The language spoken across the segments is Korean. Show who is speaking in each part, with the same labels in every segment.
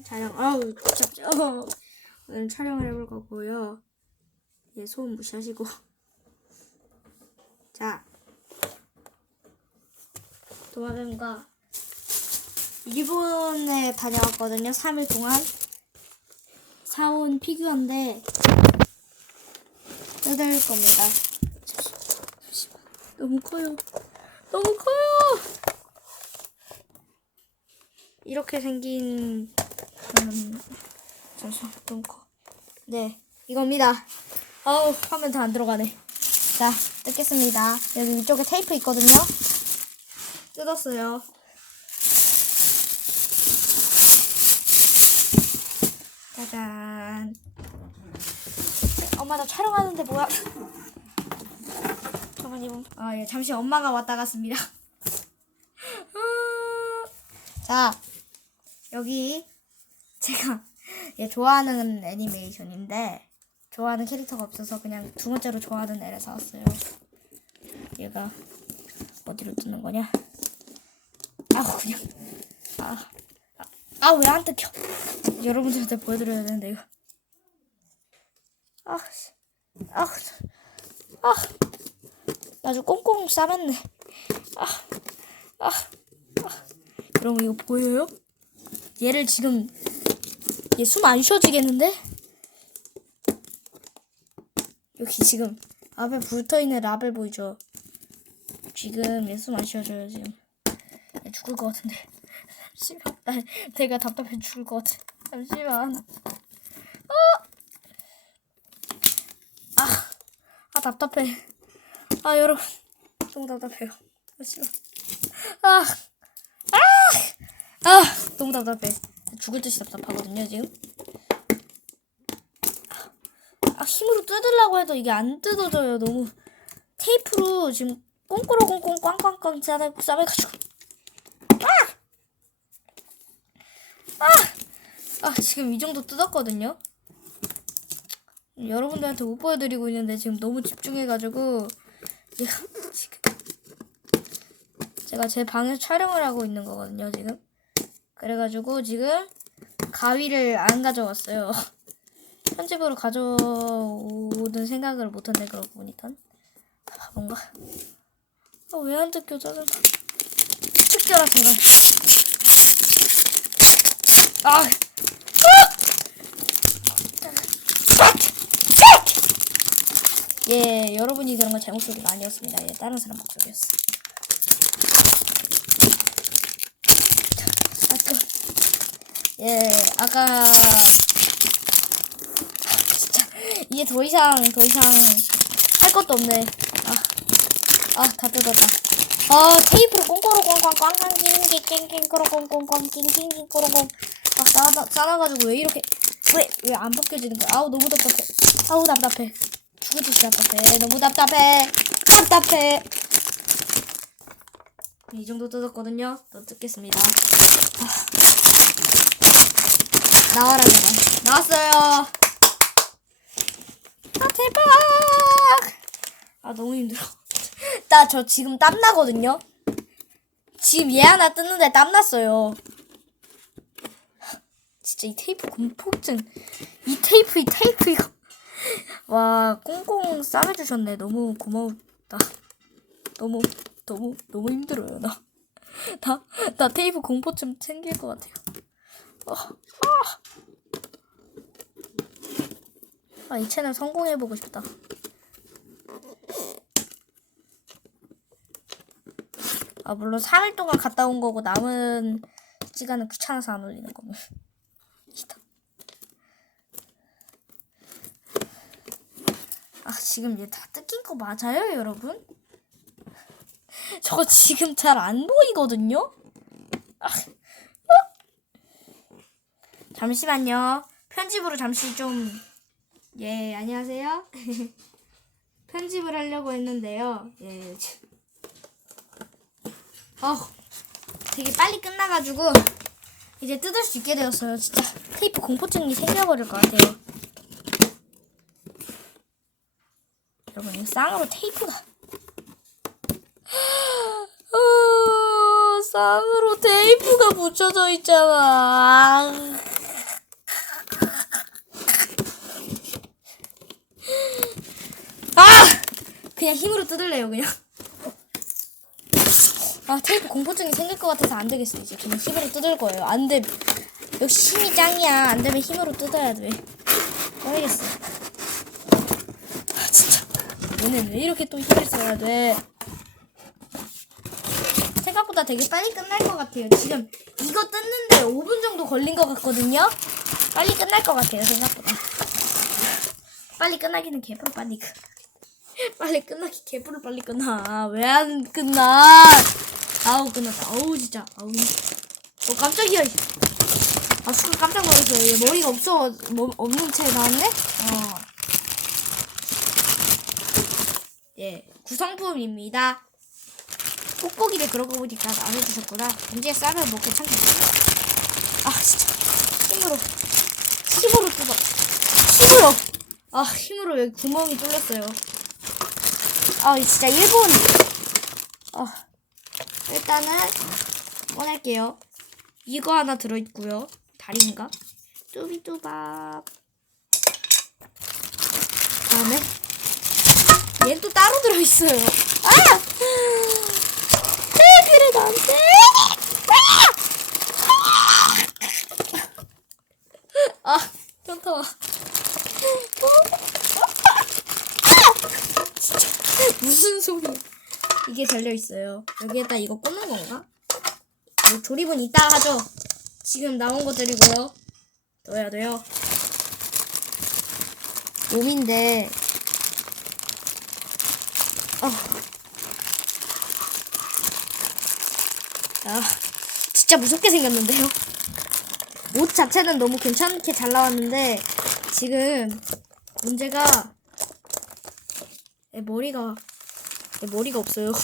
Speaker 1: 촬영 아우 잡죠 어. 오늘 촬영을 해볼 거고요. 예 소음 무시하시고. 자 도마뱀과 일본에 다녀왔거든요 3일 동안. 사온 피규어인데 뜯을 겁니다. 너무 커요. 너무 커요! 이렇게 생긴 음, 잠시만 너무 커. 네 이겁니다. 아우 화면 다 안 들어가네. 자 뜯겠습니다. 여기 위쪽에 테이프 있거든요. 뜯었어요. 짜잔. 엄마 나 촬영하는데 뭐야? 잠깐만 이거. 아예 잠시 엄마가 왔다 갔습니다. 자 여기 제가 얘 좋아하는 애니메이션인데 좋아하는 캐릭터가 없어서 그냥 두 번째로 좋아하는 애를 사왔어요. 얘가 어디로 뜨는 거냐? 아우 그냥 아 아왜 안 뜯겨? 여러분들한테 보여드려야 되는데 이거 아, 씨. 아, 아, 아주 꽁꽁 싸맸네. 아, 아, 아. 여러분 이거 보여요? 얘를 지금 얘 숨 안 쉬어지겠는데? 여기 지금 앞에 붙어있는 라벨 보이죠? 지금 얘 숨 안 쉬어져요 지금. 얘 죽을 것 같은데. 잠시만. 나 내가 답답해 죽을 것 같아. 잠시만. 어! 아, 아 답답해. 아 여러분. 너무 답답해요. 잠시만. 아! 아, 너무 답답해. 죽을 듯이 답답하거든요, 지금. 아, 힘으로 뜯으려고 해도 이게 안 뜯어져요. 너무 테이프로 지금 꽁꼬로 꽁꽁 꽝꽝꽝 싸매, 싸매가지고. 아! 아! 아, 지금 이 정도 뜯었거든요. 여러분들한테 못 보여드리고 있는데 지금 너무 집중해가지고 지금 제가 제 방에서 촬영을 하고 있는 거거든요, 지금. 그래가지고 지금 가위를 안 가져왔어요. 편집으로 가져오는 생각을 못했네, 그러고 보니까. 아, 뭔가. 아, 왜안 뜯겨, 짜증나. 특별한 순간. 아! 예, 여러분이 들은 건제 목소리가 아니었습니다. 예, 다른 사람 목소리였어. 아까 예 아까 진짜 이제 더 이상 더 이상 할 것도 없네. 아 아 다 뜯었다 아 테이프로 꽁꽁으로 꽁꽁 꽝꽝 낑낑 낑낑 꼬로 꽁꽁꽁 낑낑 꼬로 꽁 아, 싸다, 싸놔가지고 왜 이렇게 왜 왜 안 벗겨지는 거야? 아우 너무 답답해. 아우 답답해. 죽을 듯이 답답해. 너무 답답해. 답답해. 이 정도 뜯었거든요. 또 뜯겠습니다. 아. 나와라, 제발. 나왔어요. 아, 대박! 아, 너무 힘들어. 나 저 지금 땀나거든요? 지금 얘 하나 뜯는데 땀났어요. 진짜 이 테이프 공포증. 이 테이프, 이 테이프, 이거. 와, 꽁꽁 싸매주셨네. 너무 고마웠다. 너무 너무 너무 힘들어요 나. 나, 나 테이프 공포증 생길 것 같아요. 어, 아, 아, 이 채널 성공해보고 싶다. 아, 물론 3일 동안 갔다 온 거고 남은 시간은 귀찮아서 안 올리는 거면. 아, 지금 얘 다 뜯긴 거 맞아요, 여러분? 저거 지금 잘 안 보이거든요? 아, 어? 잠시만요. 편집으로 잠시 좀, 예, 안녕하세요. 편집을 하려고 했는데요. 예. 어, 되게 빨리 끝나가지고, 이제 뜯을 수 있게 되었어요. 진짜 테이프 공포증이 생겨버릴 것 같아요. 여러분, 이 쌍으로 테이프가. 어, 쌍으로 테이프가 붙여져 있잖아. 그냥 힘으로 뜯을래요 그냥. 아 테이프 공포증이 생길 것 같아서 안 되겠어 이제 그냥 힘으로 뜯을 거예요. 안 돼. 역시 힘이 짱이야. 안 되면 힘으로 뜯어야 돼. 모르겠어. 아 진짜. 얘는 왜 이렇게 또 힘을 써야 돼? 생각보다 되게 빨리 끝날 것 같아요. 지금 이거 뜯는데 5분 정도 걸린 것 같거든요. 빨리 끝날 것 같아요. 생각보다. 빨리 끝나기는 개뿔 끝. 빨리 끝나기 개뿔을 빨리 끝나. 왜 안 끝나? 아우 끝났다. 아우 진짜. 아우. 어 깜짝이야. 아 순간 깜짝 놀랐어요. 얘 머리가 없어. 뭐, 없는 채 나왔네? 어. 예. 구성품입니다. 뽁뽁이를 그러고 보니까 안 해주셨구나. 언제 쌀을 먹고 참겠어요. 아 진짜. 힘으로. 힘으로 뜯어. 힘으로. 아 힘으로 여기 구멍이 뚫렸어요. 아 진짜 일본. 아 일단은 꺼낼게요. 이거 하나 들어있고요. 다리인가? 뚜비뚜밥. 다음에 얘는 또 따로 들어있어요. 아! 테이프를 나한테. 아, 현타와. 진짜 무슨 소리야? 이게 달려 있어요. 여기에다 이거 꽂는 건가? 뭐 조립은 이따 하죠. 지금 나온 것들이고요. 넣어야 돼요. 몸인데. 어. 아, 진짜 무섭게 생겼는데요. 옷 자체는 너무 괜찮게 잘 나왔는데 지금 문제가 얘 머리가 얘 머리가 없어요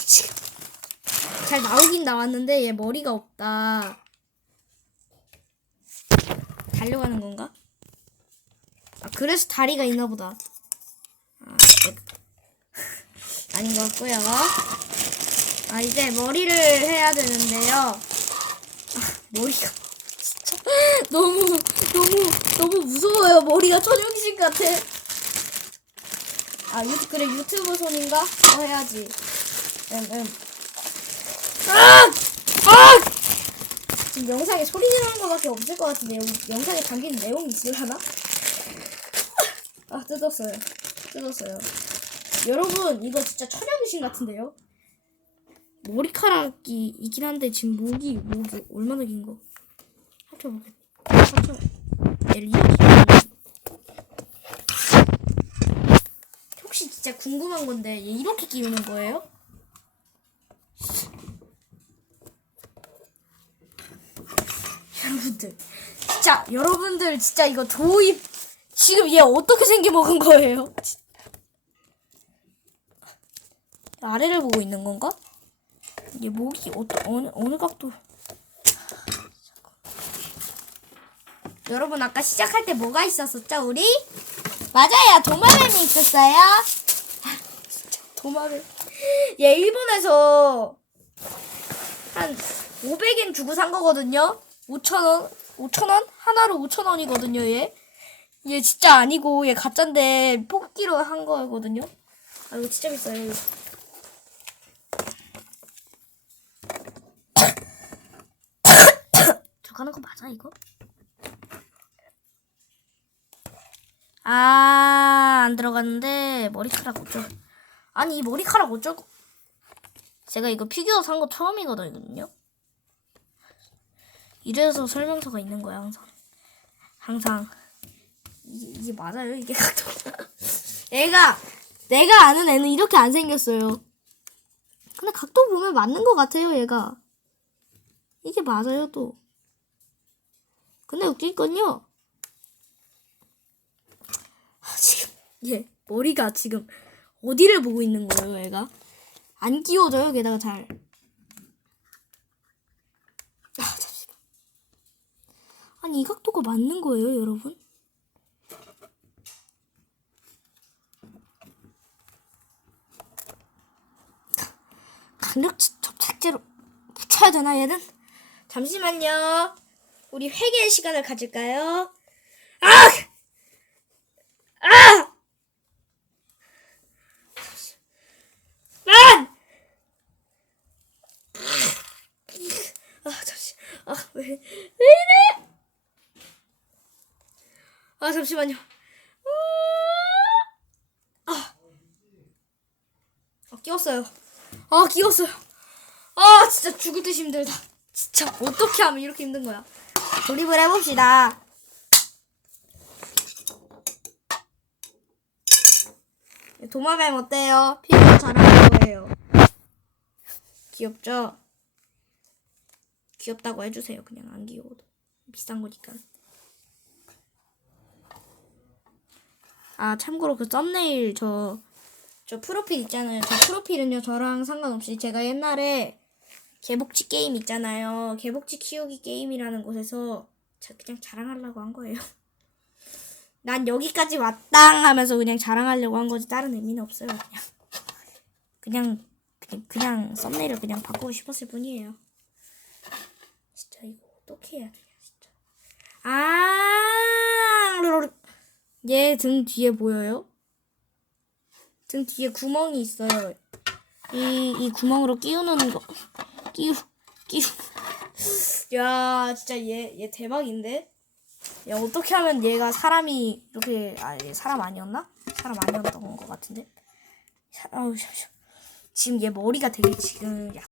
Speaker 1: 잘 나오긴 나왔는데 얘 머리가 없다. 달려가는 건가? 아 그래서 다리가 있나 보다. 아, 네. 아닌 것 같고요. 아 이제 머리를 해야 되는데요. 아, 머리가 진짜 너무 너무 너무 무서워요. 머리가 천연귀신 같아 아 유, 그래 유튜브 손인가? 어 해야지 음, 음. 아! 아! 지금 영상에 소리 지르는 거밖에 없을 것 같은데 여기 영상에 담긴 내용이 있으려나? 아 뜯었어요 뜯었어요 여러분 이거 진짜 천연귀신 같은데요? 머리카락이 있긴 한데 지금 목이 목이 얼마나 긴 거? 합쳐보겠. 합쳐. 얘를 이렇게. 혹시 진짜 궁금한 건데 얘 이렇게 끼우는 거예요? 여러분들 진짜 여러분들 진짜 이거 도입 지금 얘 어떻게 생겨 먹은 거예요? 아래를 보고 있는 건가? 이게 목이 어떤 어느 어느 각도? 여러분 아까 시작할 때 뭐가 있었었죠 우리? 맞아요 도마뱀이 있었어요. 도마뱀. 얘 일본에서 한 500엔 주고 산 거거든요. 5,000원, 5,000원 하나로 5,000원이거든요. 얘. 얘 진짜 아니고 얘 가짜인데 뽑기로 한 거거든요. 아 이거 진짜 비싸요. 이거. 들어가는 거 맞아 이거? 아, 안 들어갔는데 머리카락 어쩌 아니, 이 머리카락 어쩌고 제가 이거 피규어 산 거 처음이거든요. 이래서 설명서가 있는 거야, 항상. 항상. 이게, 이게 맞아요, 이게 각도. 얘가 내가 아는 애는 이렇게 안 생겼어요. 근데 각도 보면 맞는 것 같아요, 얘가. 이게 맞아요, 또. 근데 웃길 건요. 아, 지금 얘 머리가 지금 어디를 보고 있는 거예요, 얘가? 안 끼워져요, 게다가 잘. 아, 잠시만. 아니, 이 각도가 맞는 거예요, 여러분? 강력 접착제로 붙여야 되나, 얘는? 잠시만요. 우리 회개의 시간을 가질까요? 아! 아! 만! 아, 잠시. 아, 왜, 왜 이래? 아, 잠시만요. 아, 아 끼웠어요. 아, 끼웠어요. 아, 진짜 죽을 듯이 힘들다. 진짜 어떻게 하면 이렇게 힘든 거야? 조립을 해봅시다. 도마뱀 어때요? 피부 잘하는 거예요. 귀엽죠? 귀엽다고 해주세요. 그냥 안 귀여워도. 비싼 거니까. 아, 참고로 그 썸네일 저, 저 프로필 있잖아요. 저 프로필은요, 저랑 상관없이 제가 옛날에 개복치 게임 있잖아요. 개복치 키우기 게임이라는 곳에서 자- 그냥 자랑하려고 한 거예요. 난 여기까지 왔당 하면서 그냥 자랑하려고 한 거지 다른 의미는 없어요. 그냥 그냥, 그냥 썸네일을 그냥 바꾸고 싶었을 뿐이에요. 진짜 이거 어떻게 해야 되냐 진짜. 아, 얘 등 뒤에 보여요? 등 뒤에 구멍이 있어요. 이, 이 구멍으로 끼우는 거. 끼우, 끼우. 야, 진짜 얘, 얘 대박인데? 야, 어떻게 하면 얘가 사람이 이렇게, 아, 얘 사람 아니었나? 사람 아니었던 것 같은데? 사, 아우. 지금 얘 머리가 되게 지금 약